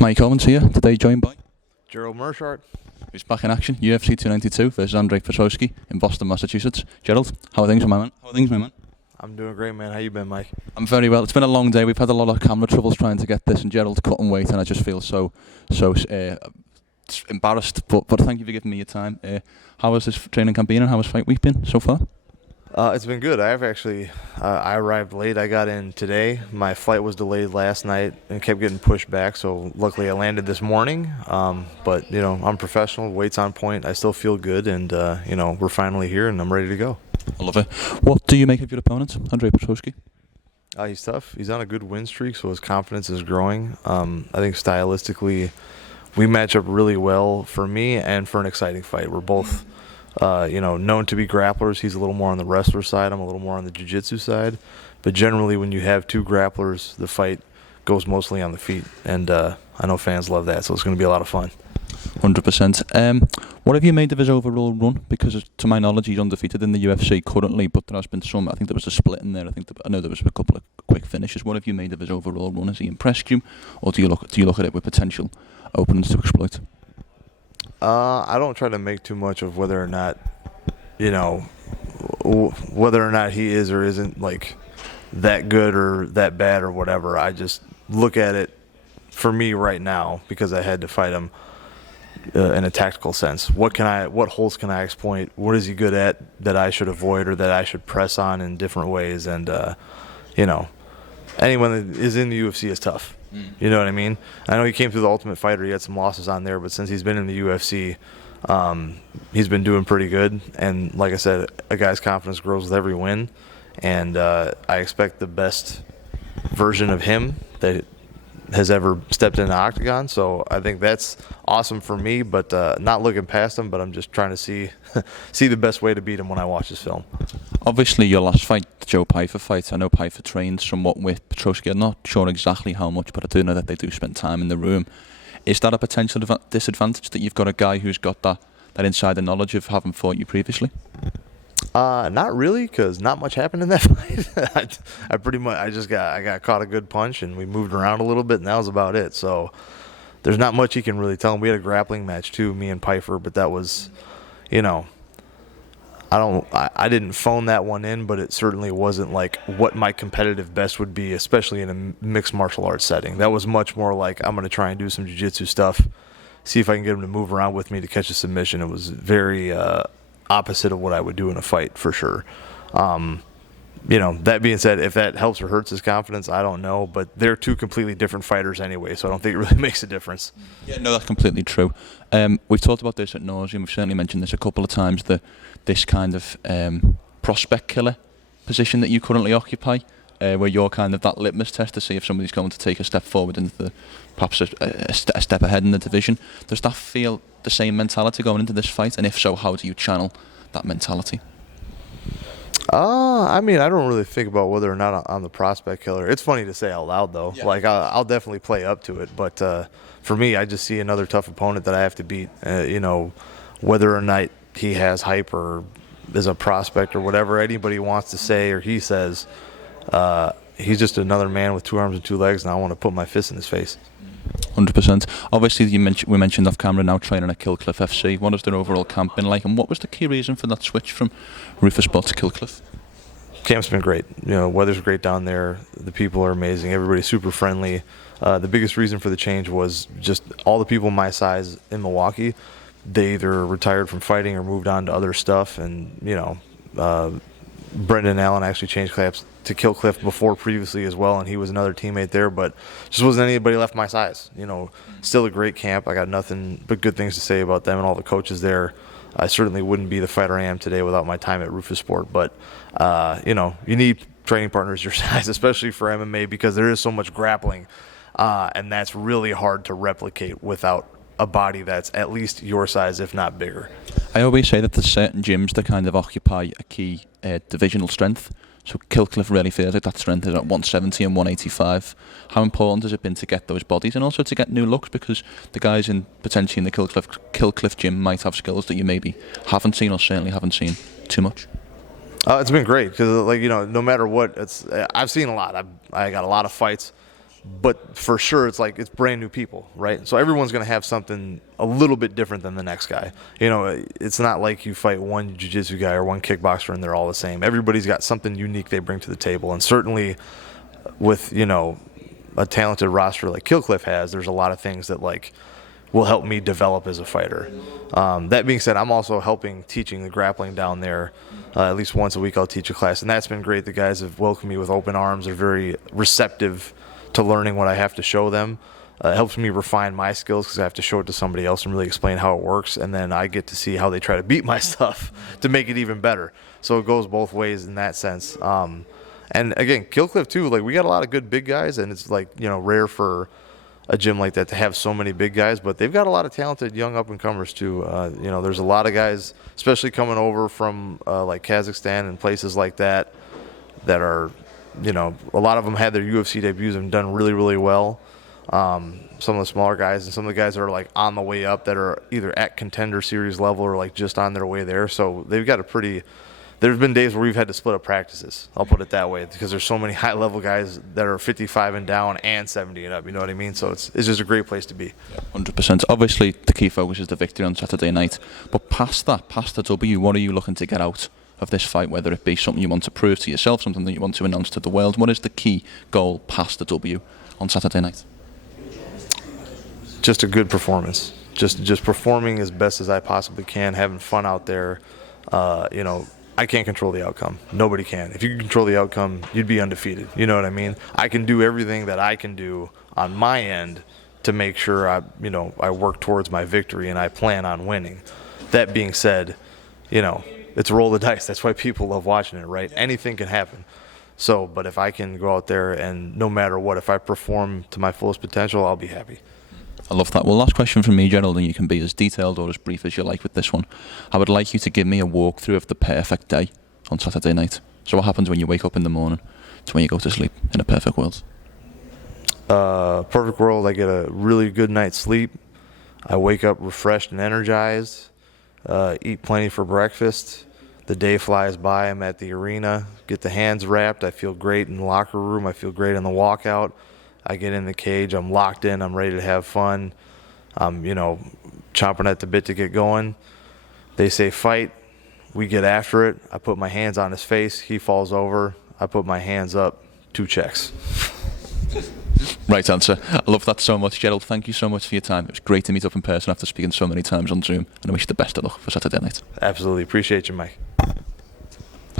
Mike Owens here, today joined by Gerald Meerschaert. who's back in action, UFC 292 versus Petroski in Boston, Massachusetts. Gerald, how are things, my man? I'm doing great, man. How you been, Mike? I'm very well. It's been a long day. We've had a lot of camera troubles trying to get this, and Gerald's cutting weight, and I just feel so embarrassed. But thank you for giving me your time. How has this training camp been, and how has fight week been so far? It's been good. I arrived late. I got in today. My flight was delayed last night and kept getting pushed back, so luckily I landed this morning. But, I'm professional. Weight's on point. I still feel good, and, we're finally here, and I'm ready to go. I love it. What do you make of your opponent, Petroski? He's tough. He's on a good win streak, so his confidence is growing. I think stylistically we match up really well for me and for an exciting fight. We're both known to be grapplers. He's a little more on the wrestler side. I'm a little more on the jiu-jitsu side. But generally, when you have two grapplers, the fight goes mostly on the feet. And I know fans love that, so it's going to be a lot of fun. 100%. What have you made of his overall run? Because to my knowledge, he's undefeated in the UFC currently, but there has been some. I think there was a split in there. I know there was a couple of quick finishes. What have you made of his overall run? Has he impressed you, or do you look at it with potential openings to exploit? I don't try to make too much of whether or not he is or isn't like that good or that bad or whatever. I just look at it for me right now because I had to fight him in a tactical sense. What holes can I exploit? What is he good at that I should avoid or that I should press on in different ways? And anyone that is in the UFC is tough. You know what I mean? I know he came through the Ultimate Fighter. He had some losses on there, but since he's been in the UFC, he's been doing pretty good. And like I said, a guy's confidence grows with every win. And I expect the best version of him that has ever stepped in the octagon. So I think that's awesome for me, but not looking past him, but I'm just trying to see the best way to beat him when I watch this film. Obviously, your last fight, the Joe Pyfer fight, I know Pyfer trained somewhat with Petroski. I'm not sure exactly how much, but I do know that they do spend time in the room. Is that a potential disadvantage that you've got a guy who's got that insider knowledge of having fought you previously? Not really, because not much happened in that fight. I got caught a good punch, and we moved around a little bit, and that was about it. So there's not much he can really tell him. We had a grappling match too, me and Pyfer, but that was, I didn't phone that one in, but it certainly wasn't like what my competitive best would be, especially in a mixed martial arts setting. That was much more like I'm going to try and do some jiu-jitsu stuff, see if I can get him to move around with me to catch a submission. It was very opposite of what I would do in a fight for sure. That being said, if that helps or hurts his confidence, I don't know, but they're two completely different fighters anyway, so I don't think it really makes a difference. Yeah, no, that's completely true. We've talked about this at nauseam. We've certainly mentioned this a couple of times, this kind of prospect killer position that you currently occupy, where you're kind of that litmus test to see if somebody's going to take a step forward into perhaps a step ahead in the division. Does that feel the same mentality going into this fight? And if so, how do you channel that mentality? I don't really think about whether or not I'm the prospect killer. It's funny to say out loud, though. Yeah. Like, I'll definitely play up to it. But for me, I just see another tough opponent that I have to beat. Whether or not he has hype or is a prospect or whatever anybody wants to say or he says, he's just another man with two arms and two legs, and I want to put my fist in his face. 100%. Obviously, we mentioned off camera now training at Killcliff FC. What has their overall camp been like, and what was the key reason for that switch from Rufussport to Killcliff? Camp's been great. Weather's great down there. The people are amazing. Everybody's super friendly. The biggest reason for the change was just all the people my size in Milwaukee, they either retired from fighting or moved on to other stuff. And, Brendan Allen actually changed class to Killcliff before previously as well, and he was another teammate there, but just wasn't anybody left my size. Still a great camp. I got nothing but good things to say about them and all the coaches there. I certainly wouldn't be the fighter I am today without my time at Rufussport, but you need training partners your size, especially for MMA, because there is so much grappling, and that's really hard to replicate without a body that's at least your size, if not bigger. I always say that there's certain gyms that kind of occupy a key divisional strength. So Killcliff really feels like that strength is at 170 and 185. How important has it been to get those bodies and also to get new looks? Because the guys potentially in the Killcliff gym might have skills that you maybe haven't seen or certainly haven't seen too much. It's been great because, no matter what, I've seen a lot. I got a lot of fights. But for sure, it's like it's brand new people, right? So everyone's going to have something a little bit different than the next guy. You know, it's not like you fight one jiu-jitsu guy or one kickboxer and they're all the same. Everybody's got something unique they bring to the table. And certainly with, you know, a talented roster like Killcliff has, there's a lot of things that like will help me develop as a fighter. That being said, I'm also helping teaching the grappling down there. At least once a week I'll teach a class, and that's been great. The guys have welcomed me with open arms. They're very receptive to learning what I have to show them. It helps me refine my skills because I have to show it to somebody else and really explain how it works, and then I get to see how they try to beat my stuff to make it even better. So it goes both ways in that sense. And again, Killcliff too, like we got a lot of good big guys, and it's like, you know, rare for a gym like that to have so many big guys, but they've got a lot of talented young up-and-comers too. You know, there's a lot of guys, especially coming over from like Kazakhstan and places like that, that are, you know, a lot of them had their UFC debuts and done really, really well. Some of the smaller guys and some of the guys that are like on the way up that are either at contender series level or like just on their way there. So they've got a pretty. There's been days where we've had to split up practices. I'll put it that way, because there's so many high-level guys that are 55 and down and 70 and up. You know what I mean? So it's just a great place to be. 100%. Obviously, the key focus is the victory on Saturday night. But past that, past the W, what are you looking to get out of this fight? Whether it be something you want to prove to yourself, something that you want to announce to the world. What is the key goal past the W on Saturday night? Just a good performance. Just performing as best as I possibly can, having fun out there. You know, I can't control the outcome. Nobody can. If you could control the outcome, you'd be undefeated. You know what I mean? I can do everything that I can do on my end to make sure I work towards my victory and I plan on winning. That being said, you know, it's a roll of the dice. That's why people love watching it, right? Anything can happen. So, but if I can go out there and no matter what, if I perform to my fullest potential, I'll be happy. I love that. Well, last question from me, Gerald, and you can be as detailed or as brief as you like with this one. I would like you to give me a walkthrough of the perfect day on Saturday night. So what happens when you wake up in the morning to when you go to sleep in a perfect world? Perfect world, I get a really good night's sleep. I wake up refreshed and energized, eat plenty for breakfast. The day flies by. I'm at the arena, get the hands wrapped. I feel great in the locker room. I feel great in the walkout. I get in the cage, I'm locked in, I'm ready to have fun. I'm, you know, chomping at the bit to get going. They say fight, we get after it. I put my hands on his face, he falls over. I put my hands up, 2 checks. Right answer. I love that so much, Gerald. Thank you so much for your time. It was great to meet up in person after speaking so many times on Zoom, and I wish you the best of luck for Saturday night. Absolutely. Appreciate you, Mike.